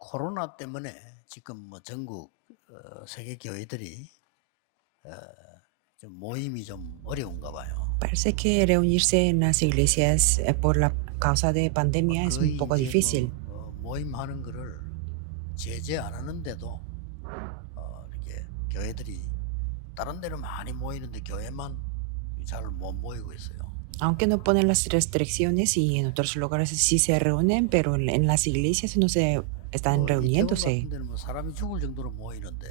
코로나 때문에 지금 뭐 전국 세계 교회들이 어, 좀 모임이 좀 어려운가 봐요. Parece que reunirse en las iglesias por la causa de 뭐 pandemia es un 거의 poco 이제 difícil. 모임하는 거를 제재 안 하는데도 이렇게 교회들이 다른 데는 많이 모이는데 교회만 잘 못 모이고 있어요. Aunque no ponen las restricciones y en otros lugares sí se reúnen, pero en las iglesias no se están 뭐 이태원 reuniéndose. 같은 데는 뭐 사람이 죽을 정도로 모이는데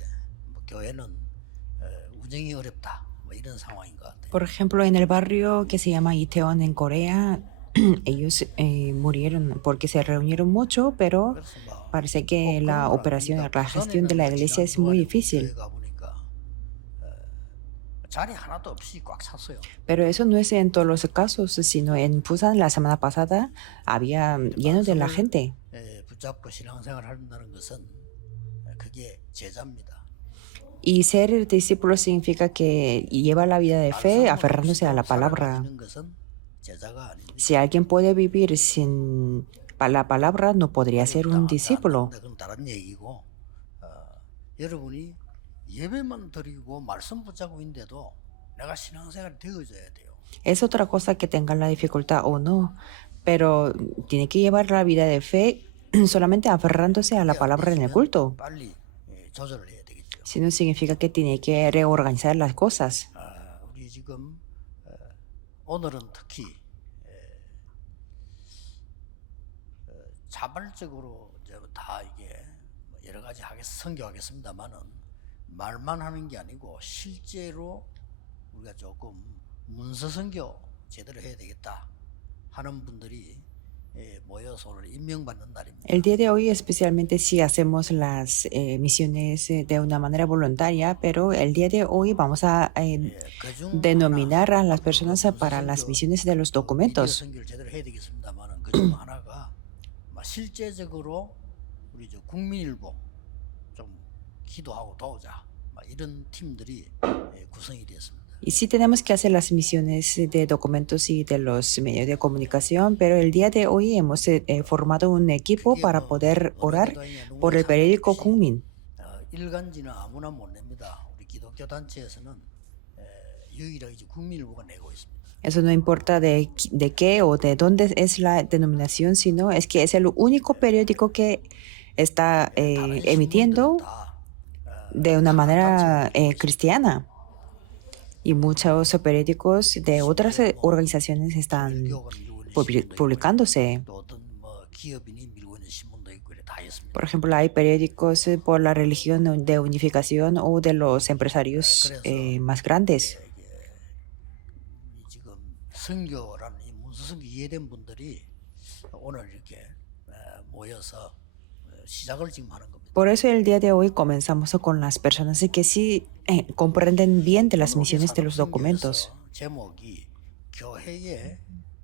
뭐 교회는 운영이 어렵다. 뭐 이런 상황인 것 같아요. Por ejemplo, en el barrio que se llama Itaewon en Corea, ellos murieron porque se reunieron mucho, pero 그래서 뭐 parece 꼭 que 그런 la 건 operación, 아닙니다. la gestión de 부산에는 la 내가 iglesia 지난 es muy 주말에 우리 교회 difícil. 가 보니까 자리 하나도 없이 꽉 찼어요. Pero eso no es en todos los casos, sino en Busan la semana pasada había 근데 lleno de la 말씀을 gente. 붙잡고 신앙생활 한다는 것은 그게 제자입니다. Y ser discípulo significa que lleva la vida de fe 말씀 aferrándose a 없이도 la palabra. 살아가시는 것은 제자가 Si 아닙니다. alguien puede vivir sin la palabra, no podría ser un 어렵다 안돼 안 discípulo. 된다 그건 다른 얘기고 여러분이 예배만 드리고 말씀 붙잡고 있는데도 내가 신앙생활이 되어져야 돼요. Es otra cosa que tengan la dificultad o no, pero tiene que llevar la vida de fe solamente aferrándose a la 그게 안 palabra en el 되시면 culto. 빨리 조절을 해야 되겠죠. Si no significa que tiene que reorganizar las cosas. 우리 지금 오늘은 특히 자발적으로 이제 다 이게 뭐 여러 가지 선교하겠습니다만은 말만 하는 게 아니고 실제로 우리가 조금 문서 선교 제대로 해야 되겠다 하는 분들이 모여서 오늘 임명받는 날입니다. El día de hoy, especialmente si hacemos las misiones de una manera voluntaria, pero el día de hoy vamos a 그중 denominar a las 앞으로 personas 문서 para las 선교, misiones de los 미디어 documentos. 선교를 제대로 해야 되겠습니다만은 그중 하나가 실제적으로 우리 저 국민일보 좀 기도하고 도우자 이런 팀들이 구성이 됐습니다. Y sí tenemos que hacer las misiones de documentos y de los medios de comunicación, pero el día de hoy hemos formado un equipo 그게 para 뭐 poder 어느 orar 교단이냐 por 누구냐 el periódico 상관없이 Kunmin. 일간지는 아무나 못 냅니다. 우리 기독교 단체에서는 유일하게 이제 국민일보가 내고 있습니다. Eso no importa de qué o de dónde es la denominación, sino es que es el único periódico que está 다른 신문들은 emitiendo 다 de una 다른 manera 단체가 내고 있습니다. cristiana. Y muchos periódicos de otras organizaciones están 불교가 밀고 있는 신문도 있고요. publicándose. 또 어떤 뭐 기업인이 밀고 있는 신문도 있고 이래 다 있습니다. Por ejemplo, hay periódicos por la religión de unificación o de los empresarios 그래서 más grandes. 이 지금 선교라는 이 문서선교 이해된 분들이 오늘 이렇게 모여서 시작을 지금 하는 겁니다. Por eso el día de hoy comenzamos con las personas que sí comprenden bien de las 오늘 우리 misiones de los documentos. 산업선교에서 제목이 교회의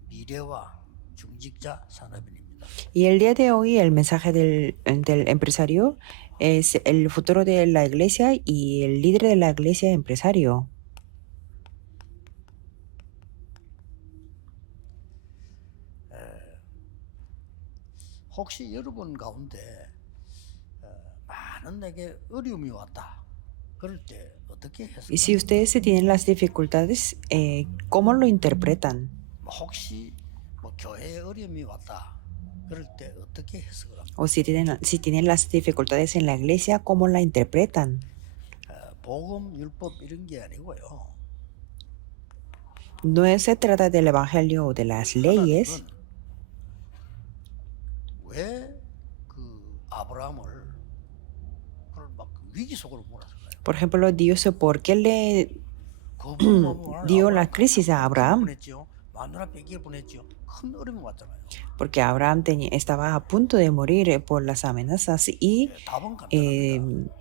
미래와 중직자 산업인입니다. Y el día de hoy el mensaje del empresario es el futuro de la iglesia y el líder de la iglesia empresario. 혹시 여러분 가운데 많은 내게 어려움이 왔다. 그럴 때 어떻게 Y si 해석합니까? ustedes tienen las dificultades, ¿cómo lo interpretan? 혹시 뭐 교회에 어려움이 왔다. 그럴 때 어떻게 해석을 합니까? O si tienen las dificultades en la iglesia, ¿cómo la interpretan? 복음, 율법 이런 게 아니고요. No se trata del evangelio o de las leyes, 왜 그 아브라함을 그걸 막 위기 속으로 몰았을까요? por ejemplo, Dios, ¿por qué le dio la crisis a Abraham? 마누라 뺏길 뻔했죠. 큰 어려움이 왔잖아요. Porque Abraham estaba a punto de morir por las amenazas y 답은 간단합니다.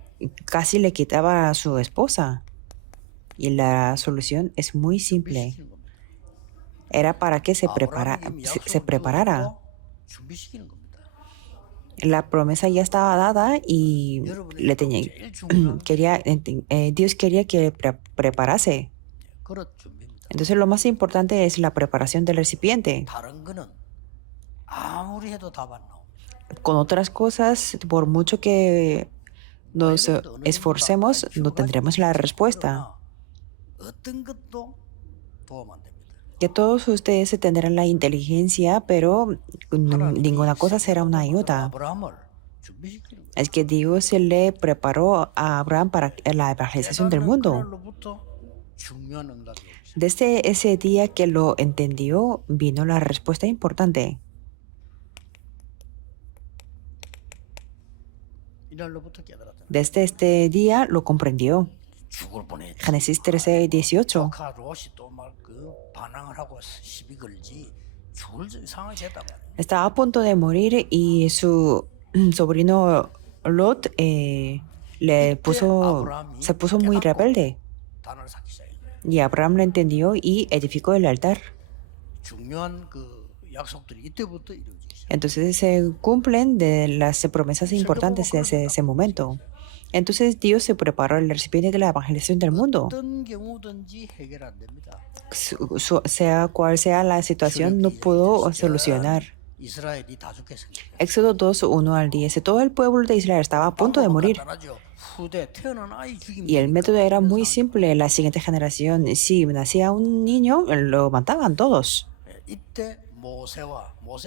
casi le quitaba a su esposa. Y la solución es muy simple. 준비시키는 겁니다. Era para que se 아브라함에게 se preparara. 약속을 준비시키는 겁니다. La promesa ya estaba dada y le tenía, 제일 중요한 Dios quería que preparase. 그릇 준비입니다. Entonces lo más importante es la preparación del recipiente. 다른 거는 아무리 해도 답 안 나옵니다. Con otras cosas, por mucho que 뭐 nos 이런 것도 어느 정도가 esforcemos, 많이 no tendremos la respuesta. 그러나 어떤 것도 도움 안 됩니다. Que todos ustedes tendrán la inteligencia, pero ninguna 하나님이 cosa será una 세계보고서로 ayuda. 아브라함을 준비시키는 거예요. Es que Dios le preparó a Abraham para la evangelización del 깨닫는 mundo. 그날로부터 중요한 응답이 오기 시작해요. Desde ese día que lo entendió, vino la respuesta importante. 이날로부터 깨달았잖아요. Desde este día lo comprendió. 죽을 뻔했지. Génesis 13:18. 조카 롯이 또 막 그 반항을 하고 시비 걸지 죽을 상황이 됐단 말이에요. Estaba a punto de morir y su sobrino Lot se puso muy rebelde. 단을 쌓기 시작해요. Y Abraham lo entendió y edificó el altar. 중요한 그 약속들이 이때부터 이루어지기 시작해요. Entonces se cumplen de las promesas importantes desde ese momento. Entonces Dios se preparó el recipiente de la evangelización del mundo. 어떤 경우든지 해결 안 됩니다. Sea cual sea la situación, no pudo solucionar. 이스라엘이 다 죽겠습니다. Éxodo 2, 1 al 10. Todo el pueblo de Israel estaba a punto de morir. 간단하죠. 후대 태어난 아이 죽이면 Y el método era muy simple. La siguiente generación, si nacía un niño, lo mataban todos. 이때 모세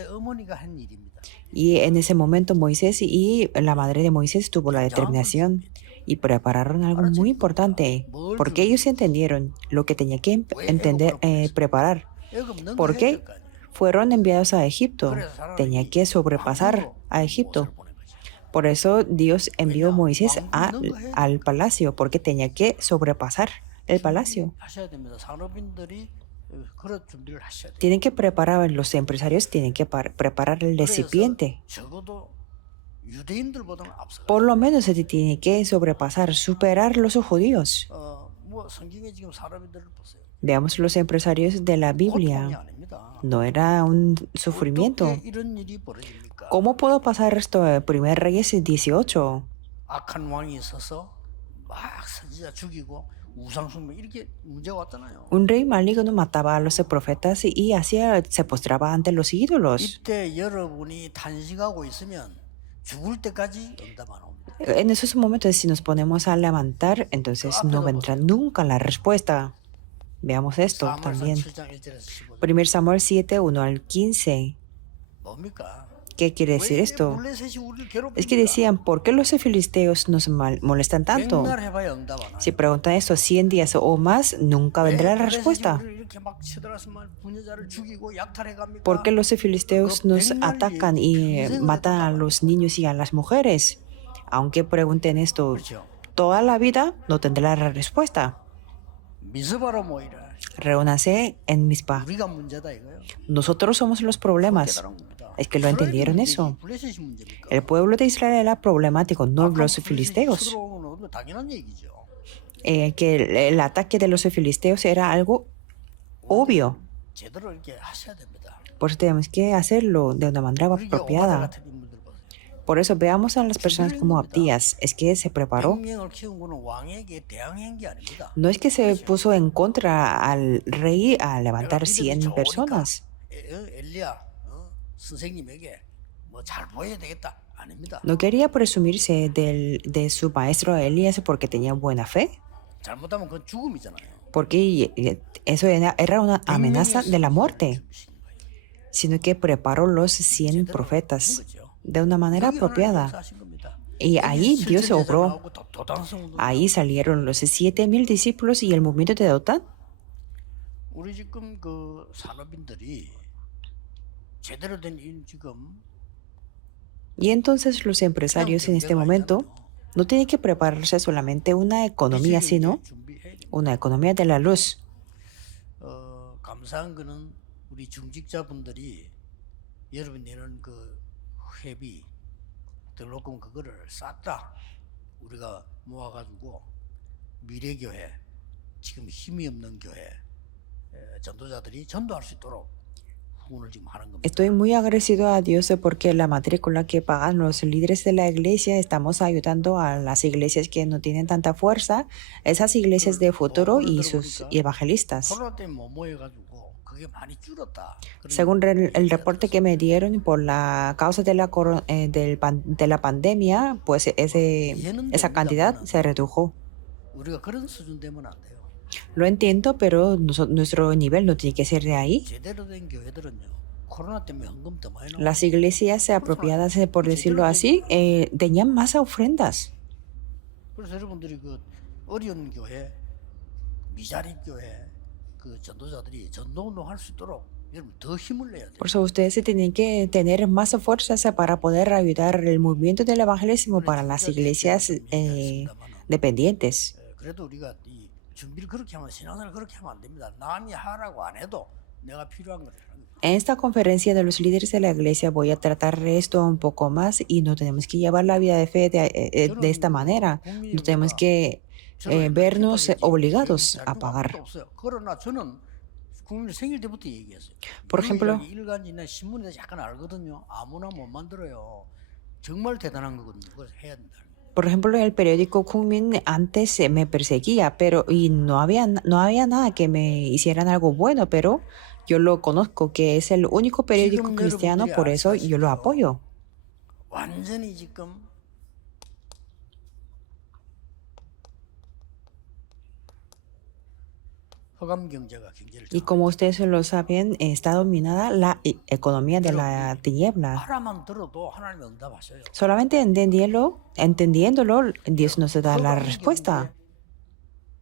어머니가 한 일입니다. Y en ese momento Moisés y la madre de Moisés tuvo la determinación y prepararon algo muy importante, porque ellos entendieron lo que tenía que preparar. 애굽 ¿Por qué? 넘겨야 될 거 아니에요. Fueron enviados a Egipto. Tenía que sobrepasar a Egipto. Por eso Dios envió a Moisés al palacio, porque tenía que sobrepasar el palacio. 하셔야 됩니다. 산업인들이 그런 준비를 하셔야 돼요. Tienen que preparar, los empresarios tienen que preparar el recipiente. 적어도 유대인들보다는 앞서. Por lo menos se tiene que sobrepasar, superar los judíos. 뭐 성경에 지금 산업인들을 보세요. Veamos los empresarios de la 고통이 Biblia. 아닙니다. No era un sufrimiento. 어떻게 이런 일이 벌어집니까? ¿Cómo puedo pasar esto? 1 Reyes 18. 악한 왕이 있어서 막 선지자 죽이고 우상숭배 이렇게 문제가 왔잖아요. Un rey maligno mataba a los profetas y se postraba ante los ídolos. 이때 여러분이 탄식하고 있으면 죽을 때까지 응답 안 옵니다. En esos momentos, si nos ponemos a levantar, entonces no vendrá nunca la respuesta. Veamos esto 사무엘상 también. 7장 1절에서 15절. 1 Samuel 7, 1 al 15. 뭡니까? ¿Qué quiere decir 왜 esto? 블레셋이 우리를 Es que 괴롭힙니까? decían, ¿por qué los filisteos nos molestan tanto? 백날 해봐야 응답 안 Si 와요. preguntan esto 100 días o más, nunca vendrá la respuesta. 우리를 이렇게 막 치달아서만 부녀자를 죽이고 약탈해 갑니까? ¿Por qué los filisteos nos atacan y matan a los niños y a las mujeres? Aunque pregunten esto 그렇죠. toda la vida, no tendrá la respuesta. 미스바로 모이라. Reúnanse en Mizpah. 우리가 문제다 이거요. Nosotros somos los problemas. 깨달은 겁니다. Es que lo entendieron eso. 블레셋이 문제입니까? El pueblo de Israel era problemático, no los filisteos. 들어오는 당연한 얘기죠. Que el ataque de los filisteos era algo obvio. 제대로 이렇게 하셔야 됩니다. Por eso tenemos que hacerlo de una manera 우리 오바다 apropiada. 같은 인물들 보세요. Por eso veamos a las personas como Abdías. Es que se preparó. 명령을 키운 거는 왕에게 대항한 게 아닙니다. No es que se puso en contra al rey a levantar 내가 100 믿음이 personas. 좋으니까 엘리야 선생님에게 뭐 잘 보여야 되겠다 아닙니다. No quería presumirse de su maestro Elías porque tenía buena fe. 잘못하면 그건 죽음이잖아요. Porque eso era una amenaza de la muerte. Sino que preparó los 100 profetas de una manera apropiada. Y ahí Dios se obró. Ahí salieron los 7,000 discípulos y el movimiento de Dotán. 우리 지금 그 산업인들이 제대로 된 지금 Y entonces los empresarios en este momento no tienen que prepararse solamente una economía, sino una economía de la luz. 감사한 거는 우리 중직자분들이 여러분 내는 그 회비 등록금 그거를 싹다 우리가 모아가지고 미래교회 지금 힘이 없는 교회 전도자들이 전도할 수 있도록 후원을 지금 하는 겁니다. Estoy muy agradecido a Dios porque la matrícula que pagan los líderes de la iglesia estamos ayudando a las iglesias que no tienen tanta fuerza, esas iglesias de futuro y sus evangelistas. 코로나 때문에 못 모여가지고 그게 많이 줄었다. 그런 Según el 얘기가 reporte que 들었습니다. me dieron por la causa de de la pandemia, pues 이해는 esa cantidad 됩니다만은 se redujo. 우리가 그런 수준 되면 안 돼요. Lo entiendo, pero nuestro nivel no tiene que ser de ahí. 제대로 된 교회들은요. 코로나 때문에 헌금 더 많이 Las 나오고 iglesias apropiadas, por decirlo así, tenían más ofrendas. 그래서 여러분들이 그 어려운 교회, 미자립 교회 그 전도자들이 전도 운동할 수 있도록 여러분 더 힘을 내야 돼요. Por eso ustedes se tienen que tener más fuerzas para poder ayudar el movimiento del evangelismo para las iglesias dependientes. 그래도 우리가 이 준비를 그렇게 하면 신앙생활 그렇게 하면 안 됩니다. 남이 하라고 안 해도 내가 필요한 걸 하는 거예요. En esta conferencia de los líderes de la iglesia voy a tratar esto un poco más y no tenemos que llevar la vida de fe de esta manera. No tenemos que vernos obligados a pagar. 그러나 저는 국민 생일 때부터 얘기했어요. Por ejemplo, 일간지나 신문에서 약간 알거든요. 아무나 못 만들어요. 정말 대단한 거거든요. 그걸 해야 된다. por ejemplo, el periódico Kunmin antes me perseguía, pero y no había nada que me hicieran algo bueno, pero yo lo conozco que es el único periódico cristiano, por eso yo lo apoyo. 완전히 지금 허감 경제가 경제를 Y como ustedes lo saben, está dominada la economía de la tiniebla. 하나만 들어도 하나님 응답하셔요. Solamente entendiéndolo, Dios nos da la respuesta.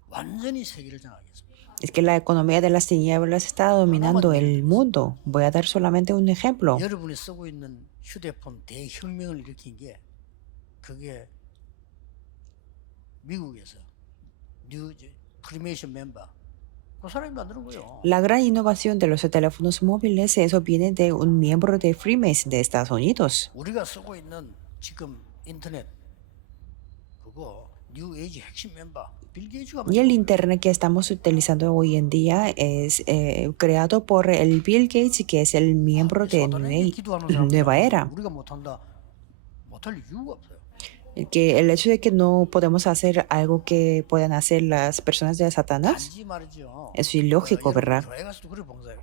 완전히 세계를 장악했습니다. Es que la economía de las tinieblas está dominando el mundo. Voy a dar solamente un ejemplo. 여러분이 쓰고 있는 휴대폰 대혁명을 일으킨 게 그게 미국에서 뉴 프리메이션 멤버 그 사람이 만드는 거예요. La gran innovación de los teléfonos móviles, eso viene de un miembro de Freemason de Estados Unidos. 우리가 쓰고 있는 지금 인터넷 그거 뉴 에이지 핵심 멤버 빌 게이츠가 Y el Internet que estamos utilizando hoy en día es creado por el Bill Gates, que es el miembro de Nueva Era. 우리가 못한다 못할 이유가 없어요. Que el hecho de que no podemos hacer algo que puedan hacer las personas de Satanás 단지 말이죠. es ilógico, ¿verdad? 교회 가서도 그래 봉사해요.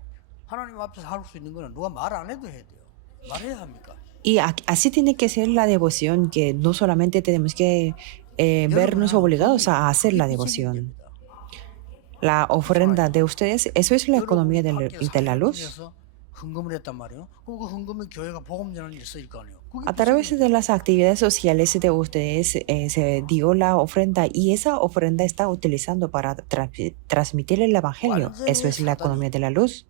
하나님 앞에서 할 수 있는 거는 누가 말 안 해도 해야 돼요. 말해야 합니까? Y así tiene que ser la devoción, que no solamente tenemos que vernos obligados a hacer la devoción. La ofrenda de ustedes, eso es la economía de la luz. 헌금을 했단 말이에요. 그 헌금은 교회가 복음 전하는 일 쓰일 거 아니에요. A través de las actividades sociales de ustedes se dio la ofrenda y esa ofrenda está utilizando para transmitir el evangelio. Eso es la economía de la luz.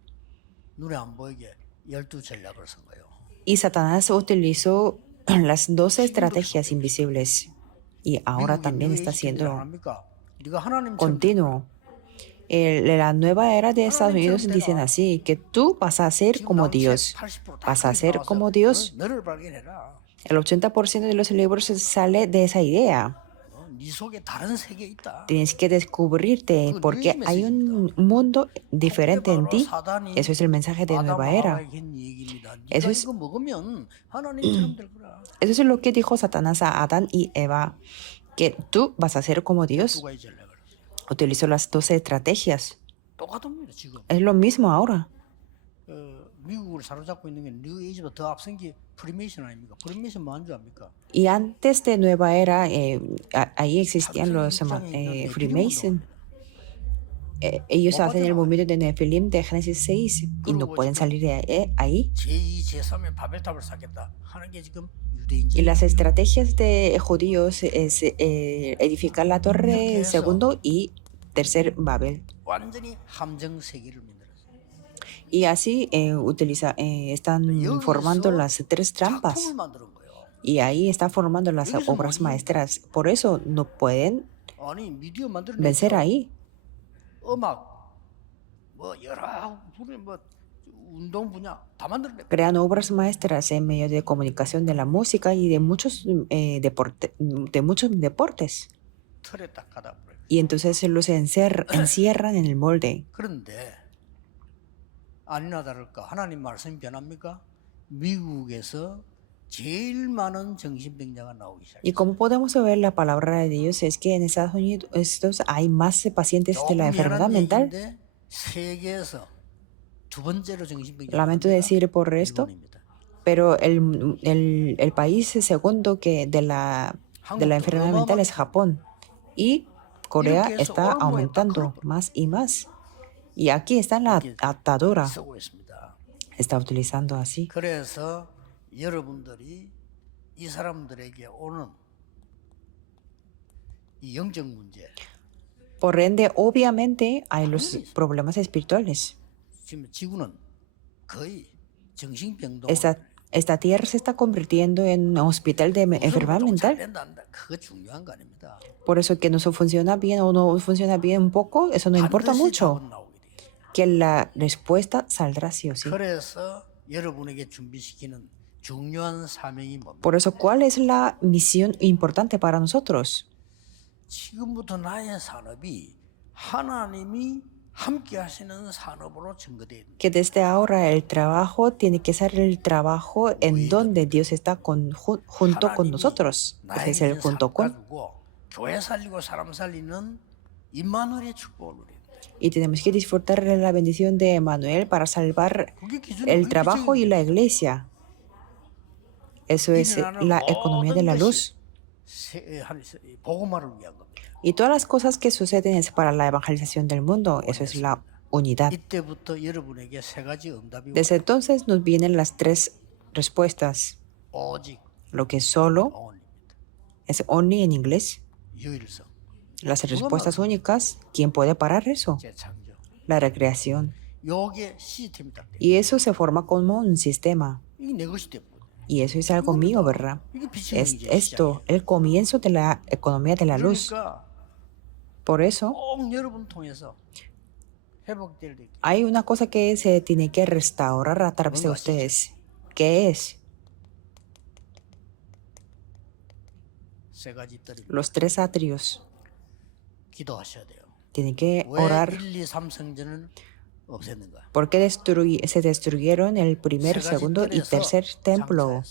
눈에 안 보이게 12 전략을 쓴 거예요. Y Satanás utilizó las 12 estrategias invisibles y ahora también está siendo continuo. La nueva era de Estados Unidos dicen así, que tú vas a ser como Dios, vas a ser como Dios. El 80% de los libros sale de esa idea. Tienes que descubrirte porque hay un mundo diferente en ti. Eso es el mensaje de nueva era. Eso es lo que dijo Satanás a Adán y Eva, que tú vas a ser como Dios. Utilizó las 12 estrategias. Es lo mismo ahora. Y antes de Nueva Era, ahí existían los Freemason. Ellos hacen el movimiento de Nefilim de Génesis 6 y no pueden salir de ahí. Y las estrategias de judíos es edificar la torre segundo y tercer Babel. Y así están formando las tres trampas. Y ahí está formando las obras maestras. Por eso no pueden vencer ahí. Crean obras maestras en medio de comunicación de la música y de muchos deportes. Y entonces los encierran en el molde. 아니나 다를까 하나님 말씀이 변합니까? 미국에서 제일 많은 정신병자가 나오기 시작했어요. Y como podemos ver la palabra de Dios es que en Estados Unidos hay más pacientes de la enfermedad mental. 세계에서 두 번째로 정신병자 Lamento decir por esto, 일본입니다. pero el país segundo que de la 한국도 enfermedad mental es 어마어마하게 Japón. Y Corea 이렇게 해서 está 올모에 딱 aumentando 걸어버려. más y más. Y aquí está la 이렇게 atadura. 쓰고 있습니다. Está utilizando así. 그래서 여러분들이 이 사람들에게 오는 이 영적 문제, Por ende, obviamente, hay los problemas espirituales. 지금 지구는 거의 정신병동. Esta tierra se está convirtiendo en un hospital de enfermedad mental. 그거 중요한 거 아닙니다. Por eso que no se funciona bien o no funciona bien un poco, eso no importa 반드시 mucho. 답은 나오게 돼요. Que la respuesta saldrá sí o sí. 그래서 여러분에게 준비시키는 중요한 사명이 뭡니까? Por eso, ¿cuál es la misión importante para nosotros? 지금부터 나의 산업이 하나님이 함께 하시는 산업으로 증거돼야 됩니다. Que desde ahora el trabajo tiene que ser el trabajo en donde Dios está junto con nosotros. Es decir, junto con. 교회 살리고 사람 살리는 임마누엘의 축복을 누려야 돼요. Y tenemos que disfrutar de la bendición de Emmanuel para salvar 그게 기준이 el trabajo y la iglesia. Eso es la economía de la luz. 복음화를 위한 겁니다. Y todas las cosas que suceden es para la evangelización del mundo. Eso es la unidad. 이때부터 여러분에게 세 가지 응답이 Desde entonces nos vienen las tres respuestas. 오직 Lo que solo only입니다. es only en inglés. 유일성, Las respuestas únicas. ¿Quién puede parar eso? 재창조. La recreación. 요게 시스템이 딱 돼. Y eso se forma como un sistema. 이게 내 것이 되고. Y eso es algo mío, ¿verdad? 이게 빛의 Es 영이지, esto, el comienzo de la economía de la luz. 그러니까 Por eso, 꼭 여러분 통해서 회복될 때 hay una cosa que se tiene que restaurar a través de ustedes. ¿Qué es? 세 가지 뜰입니다. Los tres atrios. 기도하셔야 돼요. Tienen que 왜 orar. 1, 2, 3 성전을 없앴는가? ¿Por qué se destruyeron el primer, segundo y tercer templo?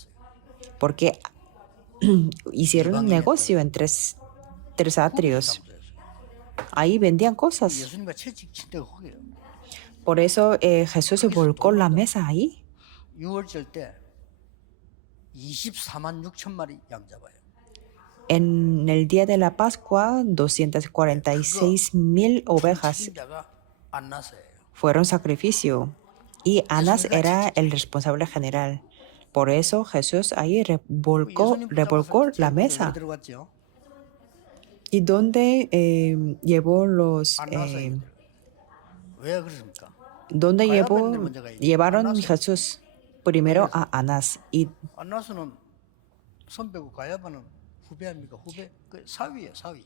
Porque hicieron un negocio en tres atrios. Ahí vendían cosas. 예수님과 채찍 친 데가 거기예요. Por eso Jesús se volcó la mesa ahí. 6월절 때 24만 6천 마리 양 잡아요. En el día de la Pascua, 246,000 ovejas 책임자가 안나서예요. fueron sacrificio. Y Anás era el responsable general. Por eso Jesús ahí revolcó la mesa. 들어갔죠. ¿Y dónde llevó los... 안나서에 왜 그렇습니까? ¿Dónde llevaron Jesús? Primero a Anás. Y 안나서는 선배고 가야바는 후배 아닙니까? 후배 그 사위예요, 사위.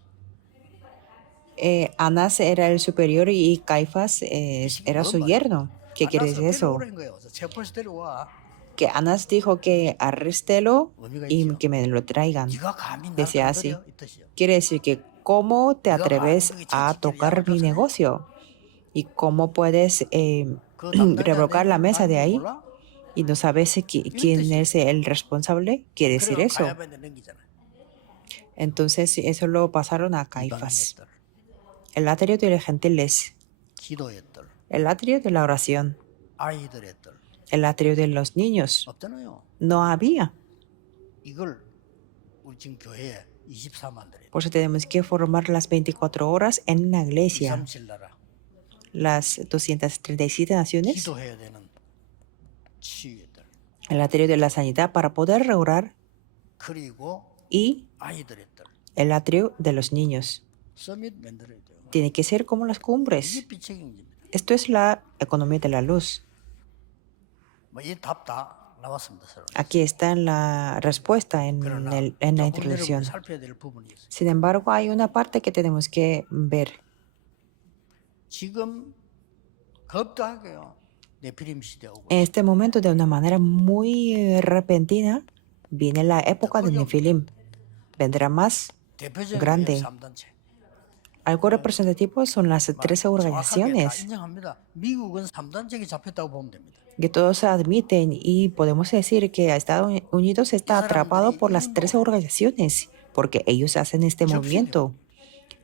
Anás era el superior y Caifás era su yerno. ¿Qué quiere decir eso? 체포해서 데려와. Que Anás dijo que arréstelo 의미가 y 있죠. que me lo traigan. 네가 감히 날 Decía así. 건드려? 이 뜻이요. Quiere decir que ¿cómo te atreves a tocar mi negocio? ¿Y cómo puedes 그 담당자 revocar la mesa de ahí? 몰라? Y no sabes quién es el responsable. Quiere decir 그래요, eso. 가야바한테 넘기잖아요. Entonces eso lo pasaron a Caifás. 이방인의 뜰, El atrio de los gentiles. 기도의 뜰, El atrio de la oración. 아이들의 뜰 El atrio de los niños. 없잖아요. No había. 이걸 우리 지금 교회에 24만 들이 Por eso tenemos que formar las 24 horas en la iglesia. 237 나라 Las 237 naciones. 기도해야 되는 치유의 뜰 El atrio de la sanidad para poder orar. 그리고 Y 아이들의 뜰 el atrio de los niños. 서밋 만들어야 돼요. Tiene que ser como las cumbres. 이게 빛의 경제입니다. Esto es la economía de la luz. 뭐이 답 다 나왔습니다. 서로. Aquí está la respuesta en 그러나 la 조금 introducción. 여러분이 살펴야 될 부분이 있어요. Sin embargo, hay una parte que tenemos que ver. 지금 급하게요. 네피림 시대 오고 En este momento, de una manera muy repentina, viene la época de Nefilim. Vendrá más. 대표적인 grande. 게 3단체. Algo representativo son las 13 정확하게 다 organizaciones 인정합니다. 미국은 3단체가 잡혔다고 보면 됩니다. que todos admiten y podemos decir que Estados Unidos está atrapado por las 13 organizaciones porque ellos hacen este movimiento.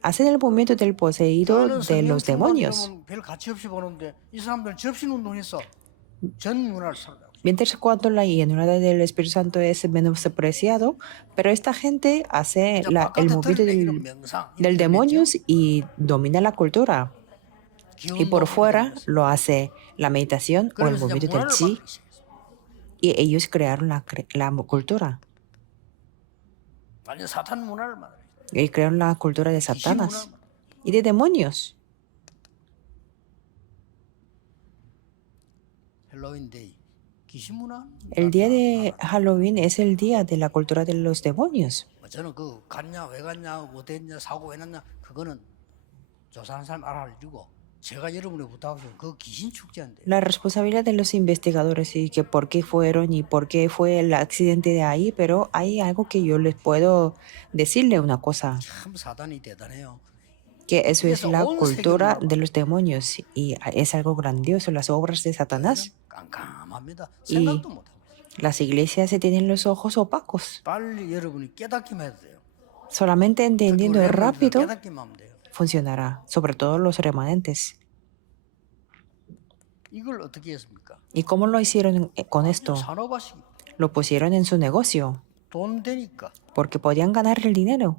hacen el movimiento del poseído 교회는 de 성령 los 충만 demonios. 이러면 별 가치 없이 보는데 이 사람들은 접신 운동해서 전 문화를 살아가고 있어요. Mientras cuando la llenura del Espíritu Santo es menospreciado, pero esta gente hace 이제 el 바깥에 movimiento 드러내기는 명상 del 이렇게 되겠죠. demonios y domina la cultura. Y por 기운도 이렇게 fuera 되는 것은. lo hace la meditación o el 그러면서 이제 movimiento del 문화를 chi, 만들기 시작했어요. y ellos crearon la cultura. 완전 사탄 문화를 만들기 시작했어요. Y crearon la cultura de 귀신 문화를 Satanás 만들기 시작했어요. y de demonios. 헬로윈 데이 귀신 문화? El día de Halloween es el día de la cultura de los demonios. 저는 그 갔냐 왜 갔냐 어디 했냐 사고 왜 났냐 그거는 조사하는 사람 알아할 일이고 제가 여러분에 부탁하면 그 귀신 축제인데 La responsabilidad de los investigadores y que por qué fueron y por qué fue el accidente de ahí, pero hay algo que yo les puedo decirle una cosa, 참 사단이 대단해요. que eso es la cultura de los demonios y es algo grandioso, las obras de Satanás. 깜깜합니다. Y 생각도 못 하고 있어요. las iglesias se tienen los ojos opacos. 빨리 여러분이 깨닫기만 해도 돼요. Solamente entendiendo 특히 우리 rápido 깨닫기만 하면 돼요. funcionará, sobre todo los remanentes. 이걸 어떻게 했습니까? ¿Y cómo lo hicieron con esto? 산업화식 Lo pusieron en su negocio, 돈 되니까 porque podían ganar el dinero.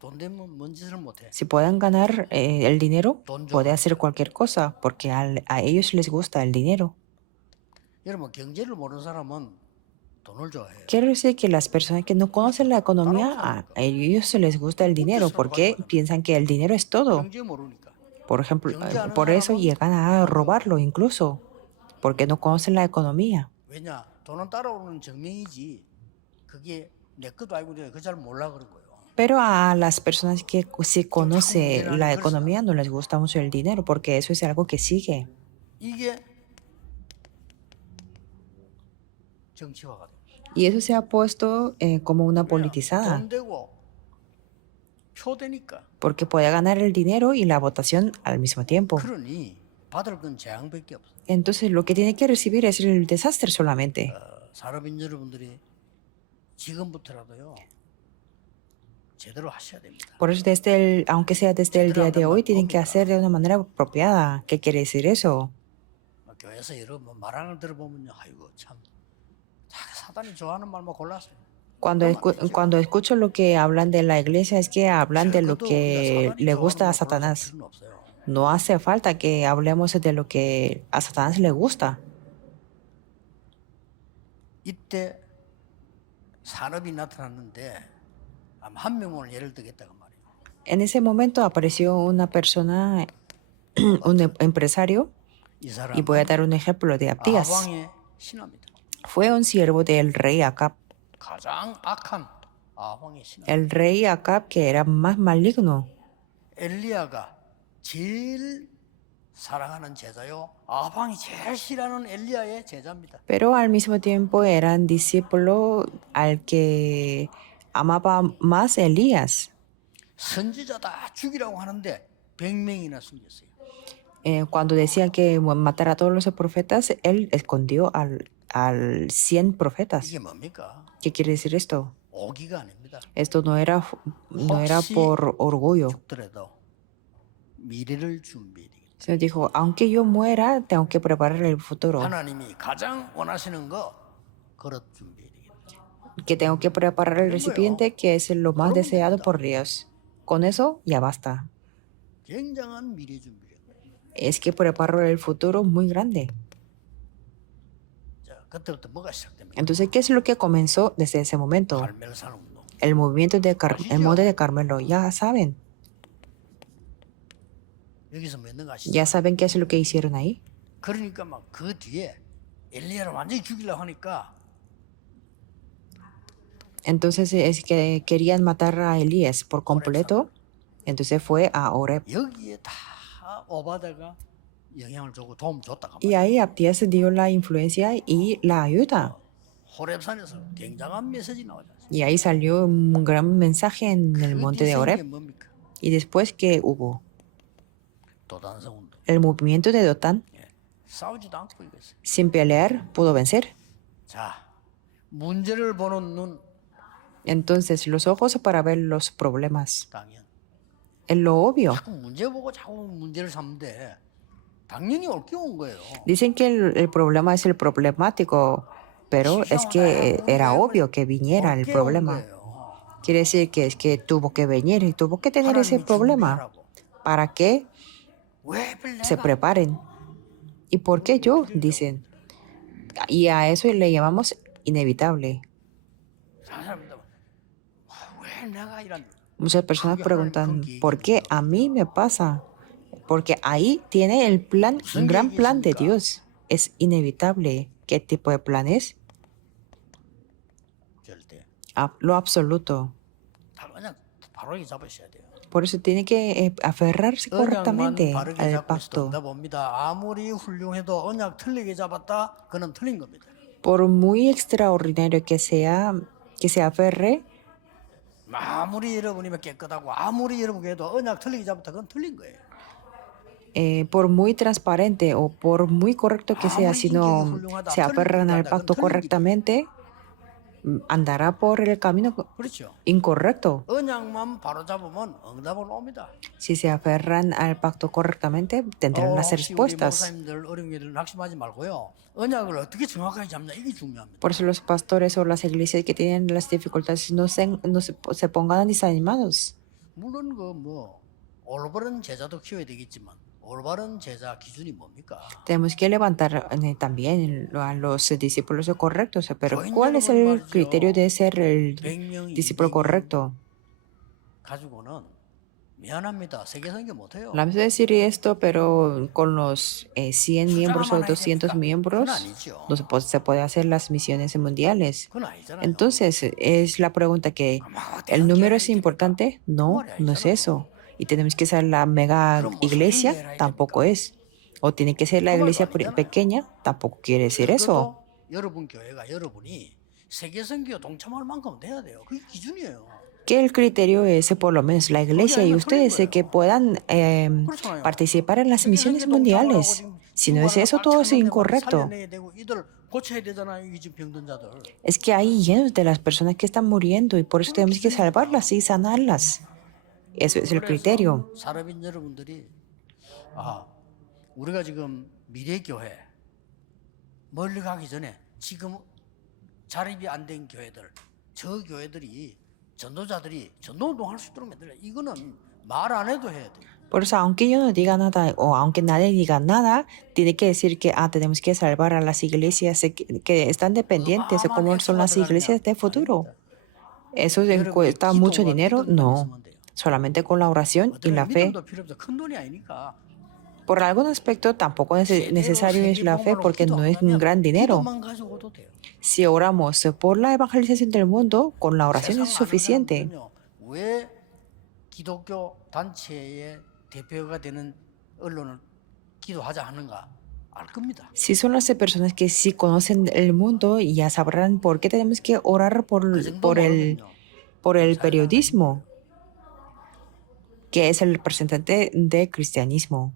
돈 되면 뭔 짓을 못해. Si pueden ganar el dinero, 돈 좀. puede hacer cualquier cosa, porque a ellos les gusta el dinero. 여러분 경제를 모르는 사람은 돈을 좋아해요. Quiero decir que las personas que no conocen la economía, a ellos les gusta el dinero, porque piensan que el dinero es todo. 경제 모르니까. Por ejemplo, por eso llegan a robarlo incluso, porque no conocen la economía. 왜냐? 돈은 따라오는 증명이지. 그게 내 것도 알고 내가 그잘 몰라 그런 거예요. Pero a las personas que sí conocen la economía no les gusta mucho el dinero, porque eso es algo que sigue. 이게 정치화가 돼. Y eso se ha puesto como una 왜냐? politizada, 돈 되고 표 되니까. porque puede ganar el dinero y la votación al mismo tiempo. 그러니 받을 건 재앙밖에 없어. Entonces lo que tiene que recibir es el desastre solamente. 산업인 여러분들이 지금부터라도요 제대로 하셔야 됩니다. Por eso aunque sea desde el día de hoy, tienen que hacer de una manera apropiada. ¿Qué quiere decir eso? 교회에서 여러분 말하는 걸 들어보면요, 아이고 참 사단이 좋아하는 말만 골랐어요. Cuando escucho lo que hablan de la iglesia, es que hablan de lo que le gusta a Satanás. No hace falta que hablemos de lo que a Satanás le gusta. 이때 산업이 나타났는데 한 명을 예를 들겠다고 말이에요. En ese momento apareció una persona, un empresario, 이 y 사람은 voy a dar un ejemplo de Abdías. 아방의 신하입니다. Fue un siervo del rey Acab. 가장 악한 아방의 신하. El rey Acab, que era más maligno. 엘리야가 제일 사랑하는 제자요. 아방이 제일 싫어하는 엘리야의 제자입니다. Pero al mismo tiempo eran discípulo al que amaba más Elías. 선지자다 죽이라고 하는데 100명이나 숨겼어요. Cuando decía que matara a todos los profetas, él escondió al 100 profetas. 이게 뭡니까? ¿Qué quiere decir esto? 오기가 아닙니다. Esto no era por orgullo, 죽더라도 미래를 준비해야 되겠다. sino dijo, aunque yo muera, tengo que preparar el futuro, 하나님이 가장 원하시는 거 그릇 준비해야 되겠다. que tengo que preparar el recipiente que es lo más deseado por Dios. Con eso ya basta. 굉장한 미래 준비를. Es que preparo el futuro muy grande. 자, 그때부터 뭐가 시작됩니까? Entonces, ¿qué es lo que comenzó desde ese momento? 갈멜산 운동. El movimiento el monte de Carmelo. Ya saben. 여기서 몇년 가시죠? Ya saben qué es lo que hicieron ahí. 그러니까 막 그 뒤에 엘리야를 완전히 죽이려고 하니까 Entonces es que querían matar a Elías por completo. Entonces fue a Oreb. 여기에 다 오바다가 영향을 주고 도움 줬다가 Y ahí Abdías dio la influencia y la ayuda. 호렙산에서 굉장한 메시지 나오지 않습니까? Y ahí salió un gran mensaje en el monte de 그 뒤에 Oreb. 생긴 게 뭡니까? Y después que hubo 도단성 운동. el movimiento de Dotán, 싸우지도 않고 이겼어요. sin pelear, pudo vencer. 자, 문제를 보는 눈 Entonces, los ojos para ver los problemas. 당연. Es lo obvio. 자꾸 문제 보고 자꾸 문제를 삼는데 당연히 올 게 온 거예요. Dicen que el problema es el problemático, pero es que era obvio que viniera el 올게 온 problema. 거예요. Quiere decir que es que tuvo que venir y tuvo que tener ese 하나님이 problema 준비하라고. para que 왜 하필 se 내가? preparen. ¿Y por qué yo? Dicen. Y a eso le llamamos inevitable. 사람들 왜 내가 이런? Muchas personas preguntan, ¿por qué a mí me pasa? Porque ahí tiene el plan, un gran plan de Dios. Es inevitable. ¿Qué tipo de plan es? 절대. Lo absoluto. 다 그냥 바로 잡으셔야 돼요. Por eso tiene que aferrarse 언약만 correctamente 바르게 al 잡고 pacto. 있다 봅니다. 아무리 훌륭해도 언약 틀리게 잡았다, 그는 틀린 겁니다. Por muy extraordinario que se aferre, 아무리 여러분이 깨끗하고 아무리 여러분이 해도 언약 틀리게 잡았다, 그건 틀린 거예요. por muy transparente o por muy correcto que sea, si no se aferran al pacto correctamente, andará por el camino 그렇죠. incorrecto. 언약만 바로 잡으면 응답은 옵니다. Si se aferran al pacto correctamente, tendrán las 혹시 우리 respuestas. 목사님들 어린이들 낙심하지 말고요. 언약을 어떻게 정확하게 잡냐, 이게 중요합니다. Por eso los pastores o las iglesias que tienen las dificultades no se pongan desanimados. 물론 그뭐 올바른 제자도 키워야 되겠지만 올바른 제자 기준이 뭡니까? Tenemos que levantar también a los discípulos correctos, pero ¿cuál es el criterio de ser el 100명, discípulo 200명 correcto? 가지고는 미안합니다. 세계 선교 못 해요. Lamento decir esto, pero con los 100 miembros o 200 miembros se puede hacer las misiones mundiales. 그건 아니잖아요. Entonces, es la pregunta que ¿el número es importante? No, no es eso. Y tenemos que ser la mega iglesia, tampoco es. O tiene que ser la iglesia pequeña, tampoco quiere decir eso. 적어도 여러분 교회가 여러분이 세계 선교 동참할 만큼 돼야 돼요. 그게 기준이에요. Que el criterio es por lo menos la iglesia y ustedes que puedan 그렇잖아요. participar en las 세계 misiones 선교 동참을 하고 mundiales. 지금 Si no es eso, todo es incorrecto. 살려내야 되고 이들 고쳐야 되잖아요. 이 지금 병든 자들. Es que hay llenos de las personas que están muriendo y por eso tenemos que salvarlas y sanarlas. Eso es el criterio. 사람인 여러분들이 우리가 지금 미래 교회 멀리 가기 전에 지금 자립이 안 된 교회들, 저 교회들이 전도자들이 전도운동 할 수 있도록 만들어야 돼. 이거는 말 안 해도 해야 돼. Por eso, aunque yo no diga nada o aunque nadie diga nada, tiene que decir que tenemos que salvar a las iglesias que están dependientes de cómo son las iglesias de futuro. ¿Eso cuesta mucho dinero? No. Solamente con la oración y la fe. 믿음도 필요 없어. 큰 돈이 아니니까. Por algún aspecto tampoco es necesario es la fe porque no es un gran dinero. 기도만 가지고도 돼요. Si oramos por la evangelización del mundo, con la oración 세상 es suficiente. 많은 사람들은요, 왜 기독교 단체의 대표가 되는 언론을 기도하자 하는가 알 겁니다. Si son las personas que sí conocen el mundo, ya sabrán por qué tenemos que orar 그 정도 por 모르면요. el periodismo, que es el representante del cristianismo.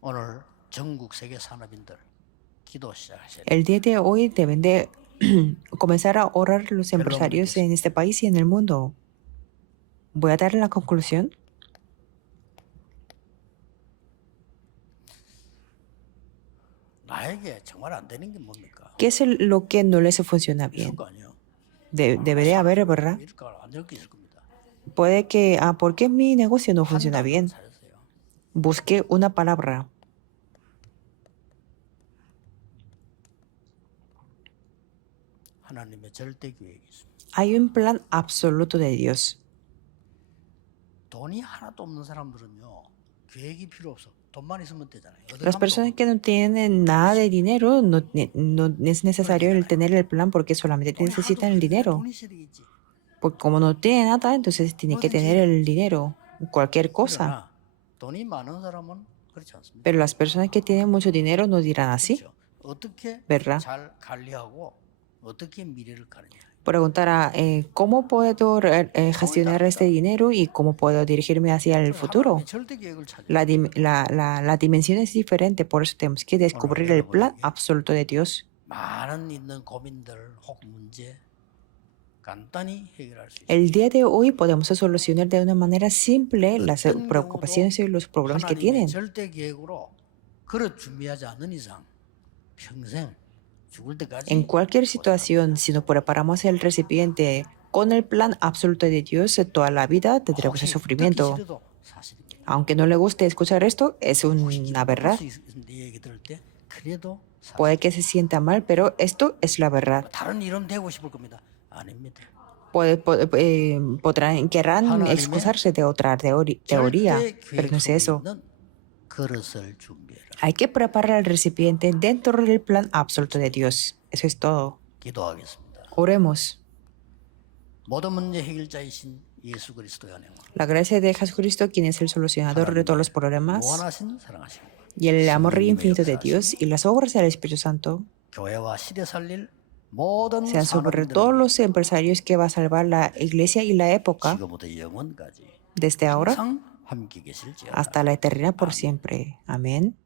오늘 전국 세계 산업인들 기도 시작하셔야 돼요. El día de hoy deben de comenzar a orar los empresarios en este país y en el mundo. Voy a dar la conclusión. 나에게 정말 안 되는 게 뭡니까? ¿Qué es lo que no les funciona 있을 bien? 거 아니에요. Debe de haber, ¿verdad? 이럴까 안 될 게 있을 겁니다. Puede que, ¿por qué mi negocio no funciona 판단만 bien? 잘하세요. Busque una palabra. 하나님의 절대 계획이 있습니다. Hay un plan absoluto de Dios. 돈이 하나도 없는 사람들은요 계획이 필요 없어. 돈만 있으면 되잖아요. 어디 Las 가면 personas que no tienen nada de dinero no es necesario el tener el plan porque solamente 돈이 necesitan 하나도 el 없는데 dinero. 돈이 있어야 되겠지. Porque como no tiene nada, entonces tiene que tener el dinero, cualquier cosa. 그러나 돈이 많은 사람은 그렇지 않습니다. Pero las personas que tienen mucho dinero no dirán así. 그렇죠? 어떻게 ¿Verdad? 잘 관리하고 어떻게 미래를 가느냐. Preguntará, ¿cómo puedo gestionar este dinero y cómo puedo dirigirme hacia el futuro? 하나님의 절대 계획을 찾아. La dimensión es diferente, por eso tenemos que descubrir el plan absoluto de Dios. 많은 있는 고민들 혹 문제 간단히 해결할 수 있습니다. El día de hoy podemos solucionar de una manera simple las 어떤 preocupaciones y los problemas que 하나님의 tienen. 절대 계획으로 그릇 준비하지 않는 이상 평생 죽을 때까지 En cualquier situación, si no preparamos el recipiente con el plan absoluto de Dios, toda la vida tendremos el 혹시 듣기 sufrimiento. 싫어도 사실입니다. Aunque no le guste escuchar esto, es una verdad. 수 있습니다. 이 얘기 들을 때 그래도 사실. Puede que se sienta mal, pero esto es la verdad. 다른 이론 되고 싶을 겁니다. 아닙니다. Querrán 하나님의 excusarse de otra teoría, 절대 pero no 계획 es 속에 eso. 있는 그릇을 준비해라. Hay que preparar el recipiente dentro del plan absoluto de Dios. Eso es todo. 기도하겠습니다. Oremos. 모든 문제 해결자이신 예수 그리스도의 은혜와 La gracia de Jesucristo, quien es el solucionador de todos los problemas, 무한하신 사랑하심, y el amor infinito de Dios y las obras del Espíritu Santo 교회와 시대 살릴 모든 sean sobre 사람들을 todos los empresarios que va a salvar la iglesia y la época, 지금부터 영원까지 desde ahora 항상 함께 계실지어다. hasta la eternidad por siempre. Amén.